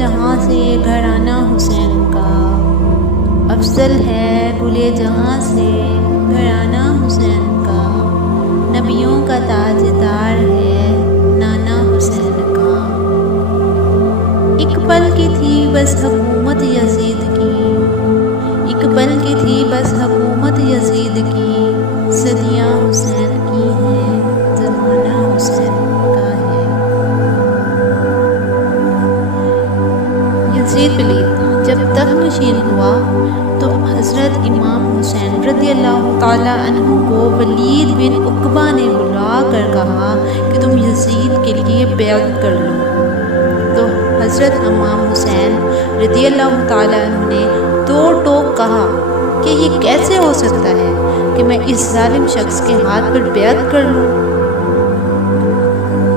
جہاں سے گھرانہ حسین کا، افضل ہے گلے جہاں سے گھرانہ حسین کا، نبیوں کا تاجدار ہے نانا حسین کا۔ ایک پل کی تھی بس حکومت یزید کی، ایک پل کی تھی بس حکومت یزید کی، صدیاں حسین کی ہیں زمانہ حسین کا ہے۔ یزید پلید جب تخت نشین ہوا تو حضرت امام حسین رضی اللہ تعالیٰ عنہ کو ولید بن عقبہ نے بلا کر کہا کہ تم یزید کے لیے بیعت کر لو۔ تو حضرت امام حسین رضی اللہ تعالیٰ عنہ نے دو ٹوک کہا کہ یہ کیسے ہو سکتا ہے کہ میں اس ظالم شخص کے ہاتھ پر بیعت کر لوں۔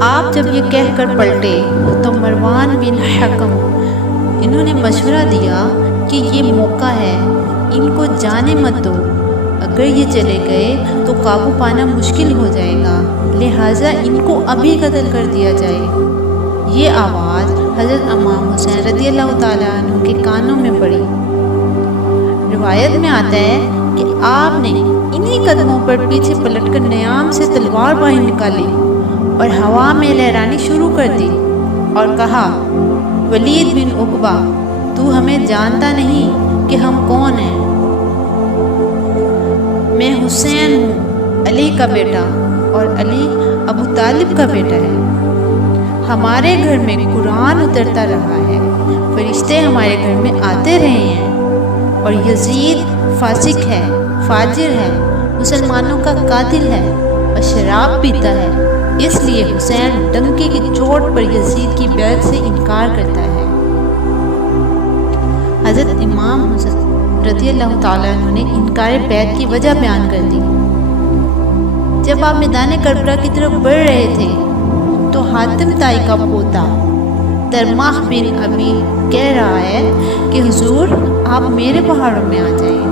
آپ جب یہ کہہ کر پلٹے تو مروان بن حکم انہوں نے مشورہ دیا کہ یہ موقع ہے، ان کو جانے مت دو، اگر یہ چلے گئے تو قابو پانا مشکل ہو جائے گا، لہٰذا ان کو ابھی قتل کر دیا جائے۔ یہ آواز حضرت امام حسین رضی اللہ تعالیٰ عنہ کے کانوں میں پڑی۔ روایت میں آتا ہے کہ آپ نے انہی قدموں پر پیچھے پلٹ کر نیام سے تلوار باہر نکالی اور ہوا میں لہرانی شروع کر دی اور کہا، ولید بن عقبہ، تو ہمیں جانتا نہیں کہ ہم کون ہیں؟ میں حسین ہوں، علی کا بیٹا، اور علی ابو طالب کا بیٹا ہے۔ ہمارے گھر میں قرآن اترتا رہا ہے، فرشتے ہمارے گھر میں آتے رہے ہیں، اور یزید فاسق ہے، فاجر ہے، مسلمانوں کا قاتل ہے اور شراب پیتا ہے، اس لیے حسین ڈنکے کی چوٹ پر یزید کی بیعت سے انکار کرتا ہے۔ حضرت امام حسین رضی اللہ تعالیٰ عنہ نے انکار بیعت کی وجہ بیان کر دی۔ جب آپ میدان کربلا کی طرف بڑھ رہے تھے تو حاتم طائی کا پوتا درماح بن ابی کہہ رہا ہے کہ حضور آپ میرے پہاڑوں میں آ جائیں،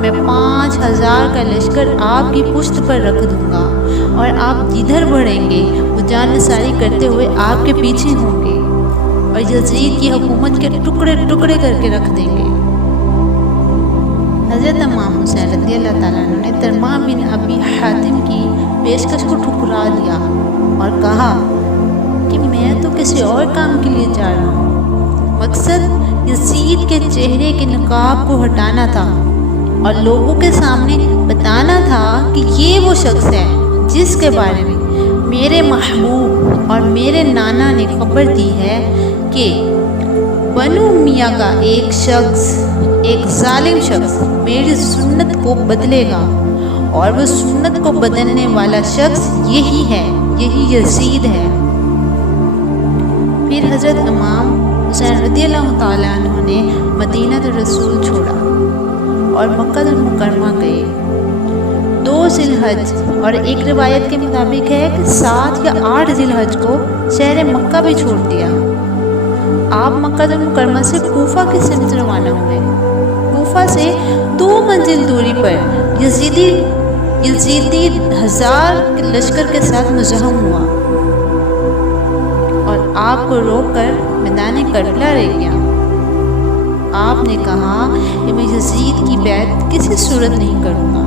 میں 5000 کا لشکر آپ کی پشت پر رکھ دوں گا اور آپ جدھر بڑھیں گے وہ جان نثاری کرتے ہوئے آپ کے پیچھے ہوں گے اور یزید کی حکومت کے ٹکڑے ٹکڑے کر کے رکھ دیں گے۔ حضرت امام حسین رضی اللہ تعالیٰ عنہ نے درماح بن ابی حاتم کی پیشکش کو ٹھکرا دیا اور کہا کہ میں تو کسی اور کام کے لیے جا رہا ہوں، مقصد یزید کے چہرے کے نقاب کو ہٹانا تھا اور لوگوں کے سامنے بتانا تھا کہ یہ وہ شخص ہے جس کے بارے میں میرے محبوب اور میرے نانا نے خبر دی ہے کہ بنو میاں کا ایک شخص، ایک ظالم شخص میری سنت کو بدلے گا، اور وہ سنت کو بدلنے والا شخص یہی ہے، یہی یزید ہے۔ پھر حضرت امام حسین رضی اللہ تعالیٰ عنہ نے مدینہ رسول چھوڑا اور مکہ المکرمہ گئے۔ 2 ذی الحج اور ایک روایت کے مطابق ہے کہ 7 یا 8 ذی الحج کو شہر مکہ بھی چھوڑ دیا۔ آپ مکہ المکرمہ سے کوفہ کی سمت روانہ ہوئے۔ کوفہ سے 2 منزل دوری پر یزیدی 1000 لشکر کے ساتھ مزاحم ہوا اور آپ کو روک کر میدان کربلا لے گیا۔ آپ نے کہا کہ میں یزید کی بیعت کسی صورت نہیں کروں گا۔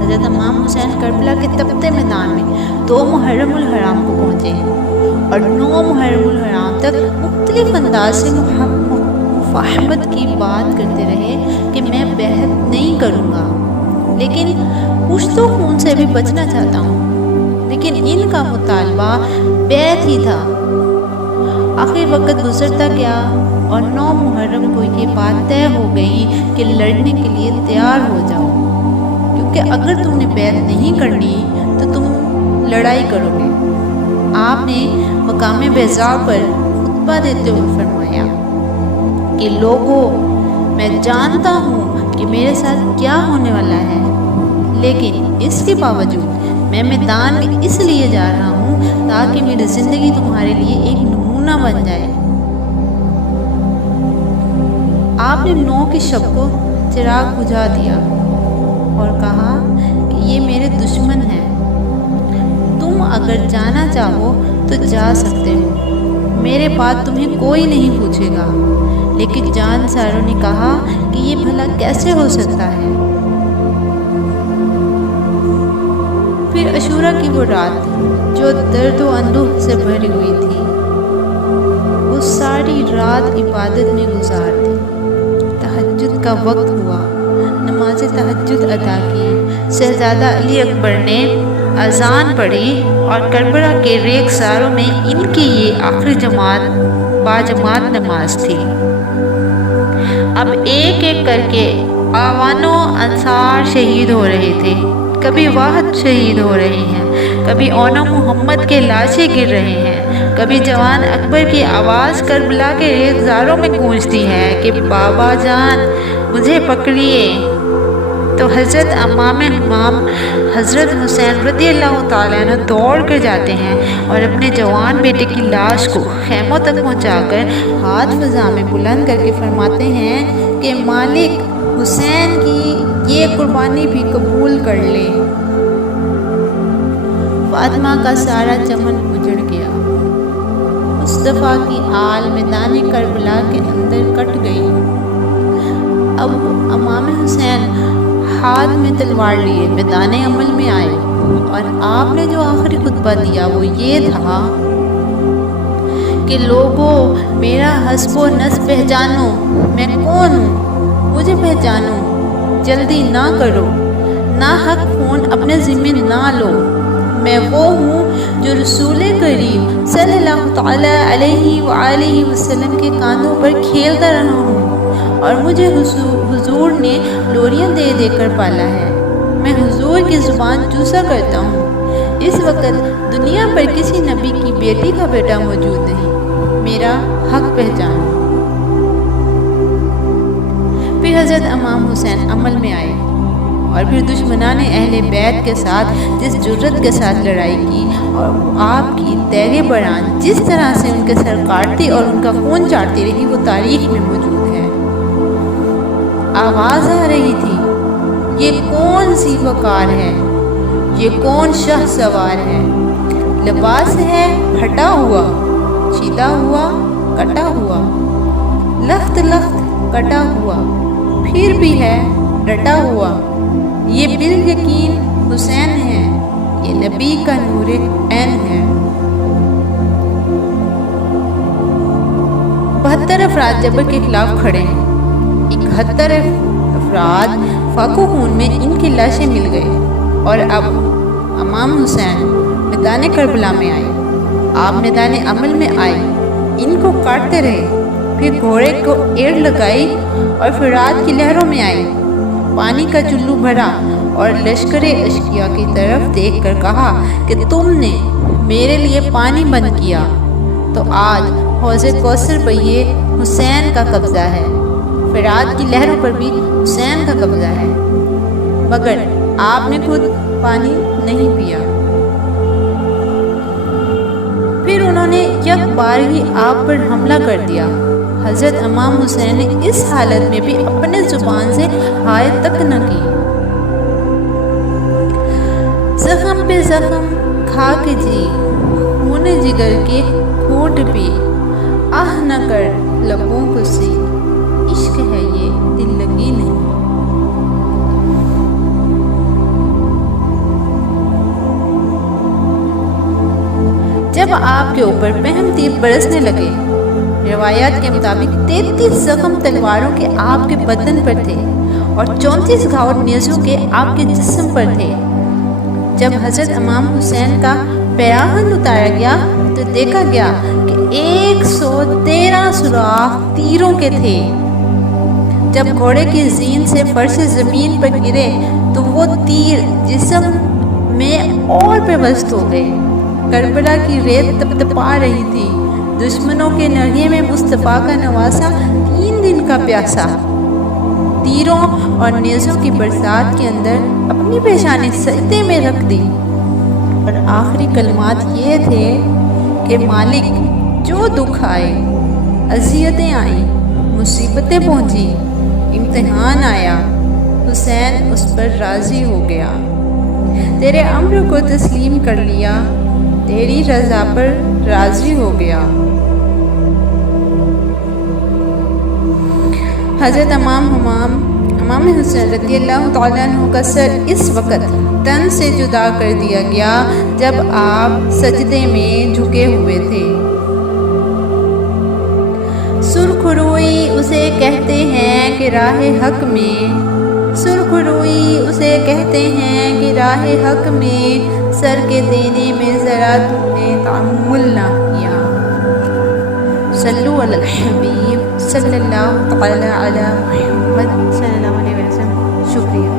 حضرت امام حسین کربلا کے تپتے میدان میں 2 محرم الحرام کو پہنچے اور 9 محرم الحرام تک مختلف انداز سے مفاہمت کی بات کرتے رہے کہ میں بیعت نہیں کروں گا، لیکن پشت و خون سے بھی بچنا چاہتا ہوں، لیکن ان کا مطالبہ بیعت ہی تھا۔ آخر وقت گزرتا گیا اور 9 محرم کو یہ بات طے ہو گئی کہ لڑنے کے لیے تیار ہو جاؤ، کیونکہ اگر تم نے بیعت نہیں کرنی تو تم لڑائی کرو گے۔ آپ نے مقام بیضاء پر خطبہ دیتے ہوئے فرمایا کہ لوگوں، میں جانتا ہوں کہ میرے ساتھ کیا ہونے والا ہے، لیکن اس کے باوجود میں میدان میں اس لیے جا رہا ہوں تاکہ میری زندگی تمہارے لیے ایک نمونہ بن جائے۔ آپ نے 9 کی شب کو چراغ بجھا دیا اور کہا کہ یہ میرے دشمن ہیں، تم اگر جانا چاہو تو جا سکتے ہو، میرے بعد تمہیں کوئی نہیں پوچھے گا۔ لیکن جان ساروں نے کہا کہ یہ بھلا کیسے ہو سکتا ہے؟ پھر عاشورہ کی وہ رات جو درد و اندوہ سے بھری ہوئی تھی، وہ ساری رات عبادت میں گزار دی۔ تہجد کا وقت ہوا، نماز تہجد ادا کی، شہزادہ علی اکبر نے اذان پڑھی اور کربلا کے ریگزاروں میں ان کی یہ آخری باجماعت نماز تھی۔ اب ایک ایک کر کے اعوان و انصار شہید ہو رہے تھے۔ کبھی واحد شہید ہو رہے ہیں، کبھی اونا محمد کے لاشیں گر رہے ہیں، کبھی جوان اکبر کی آواز کربلا کے ریگزاروں میں گونجتی ہے کہ بابا جان مجھے پکڑیے۔ تو حضرت امام حضرت حسین رضی اللہ تعالیٰ عنہ دوڑ کر جاتے ہیں اور اپنے جوان بیٹے کی لاش کو خیموں تک پہنچا کر ہاتھ فضا میں بلند کر کے فرماتے ہیں کہ مالک حسین کی یہ قربانی بھی قبول کر لے۔ فاطمہ کا سارا چمن اجڑ گیا۔ مصطفیٰ کی آل میدان کربلا کے اندر کٹ گئی۔ اب امام حسین ہاتھ میں تلوار لیے میدان عمل میں آئے اور آپ نے جو آخری خطبہ دیا وہ یہ تھا کہ لوگوں میرا حسب و نسب پہچانو، میں کون ہوں مجھے پہچانو، جلدی نہ کرو، ناحق خون اپنے ذمہ نہ لو، میں وہ ہوں جو رسول کریم صلی اللہ تعالیٰ علیہ وآلہ وسلم کے کاندھوں پر کھیلتا رہا ہوں اور مجھے حضور نے لوریاں دے دے کر پالا ہے۔ میں حضور کی زبان چوسا کرتا ہوں۔ اس وقت دنیا پر کسی نبی کی بیٹی کا بیٹا موجود نہیں، میرا حق پہچانو۔ پھر حضرت امام حسین عمل میں آئے اور پھر دشمنان اہل بیت کے ساتھ جس جرت کے ساتھ لڑائی کی اور آپ کی تیغ بران جس طرح سے ان کے سر کاٹتی اور ان کا خون چاٹتی رہی وہ تاریخ میں موجود ہے۔ آواز آ رہی تھی، یہ کون سی وقار ہے، یہ کون شاہ سوار ہے، لباس ہے پھٹا ہوا، چیدہ ہوا، کٹا ہوا، لخت لخت کٹا ہوا، پھر بھی ہے ڈٹا ہوا، یہ بالیقین حسین ہے، یہ نبی کا نور عین ہے۔ 72 افراد جبر کے خلاف کھڑے ہیں۔ 71 افراد فاقو خون میں ان کی لاشیں مل گئے اور اب امام حسین میدان کربلا میں آئے، آپ میدان عمل میں آئے، ان کو کاٹتے رہے، پھر گھوڑے کو ایڑ لگائی اور فرات کی لہروں میں آئے، پانی کا چلو بھرا اور لشکر اشقیا کی طرف دیکھ کر کہا کہ تم نے میرے لیے پانی بند کیا تو آج حوض کوثر پہ یہ حسین کا قبضہ ہے، فرات کی لہروں پر بھی حسین کا قبضہ ہے، مگر آپ نے خود پانی نہیں پیا۔ پھر انہوں نے یک بار ہی آپ پر حملہ کر دیا۔ حضرت امام حسین نے اس حالت میں بھی اپنے زبان سے ہائے تک نہ کی۔ زخم پہ زخم کھا کے جی، خون جگر کے گھونٹ پی، آہ نہ کر لبوں کو سی، عشق ہے یہ دل لگی نہیں۔ جب آپ کے اوپر پہم تیر برسنے لگے، روایات کے مطابق 33 زخم تلواروں کے آپ کے بدن پر تھے اور 34 گھاؤ نیزوں کے آپ کے جسم پر تھے۔ جب حضرت امام حسین کا پیراہن اتارا گیا تو دیکھا گیا کہ 113 سوراخ تیروں کے تھے۔ جب گھوڑے کی زین سے فرش زمین پر گرے تو وہ تیر جسم میں اور پیوست ہو گئے۔ کربلا کی ریت تپتپا رہی تھی۔ دشمنوں کے نرگے میں مصطفیٰ کا نواسا 3 دن کا پیاسا تیروں اور نیزوں کی برسات کے اندر اپنی پیشانی سجدے میں رکھ دی اور آخری کلمات یہ تھے کہ مالک جو دکھ آئے، اذیتیں آئیں، مصیبتیں پہنچی، امتحان آیا، حسین اس پر راضی ہو گیا، تیرے امر کو تسلیم کر لیا، تیری رضا پر راضی ہو گیا۔ حضرت امام حسین رضی اللہ تعالیٰ عنہ کا سر اس وقت تن سے جدا کر دیا گیا جب آپ سجدے میں جھکے ہوئے تھے۔ سرخ روئی اسے کہتے ہیں کہ راہ حق میں سر کے دینے میں ذرا تم نے تعمل نہ کیا۔ صلو علی الحبیب صلی اللہ تعالی علی محمد صلی اللہ علیہ وسلم۔ شکریہ۔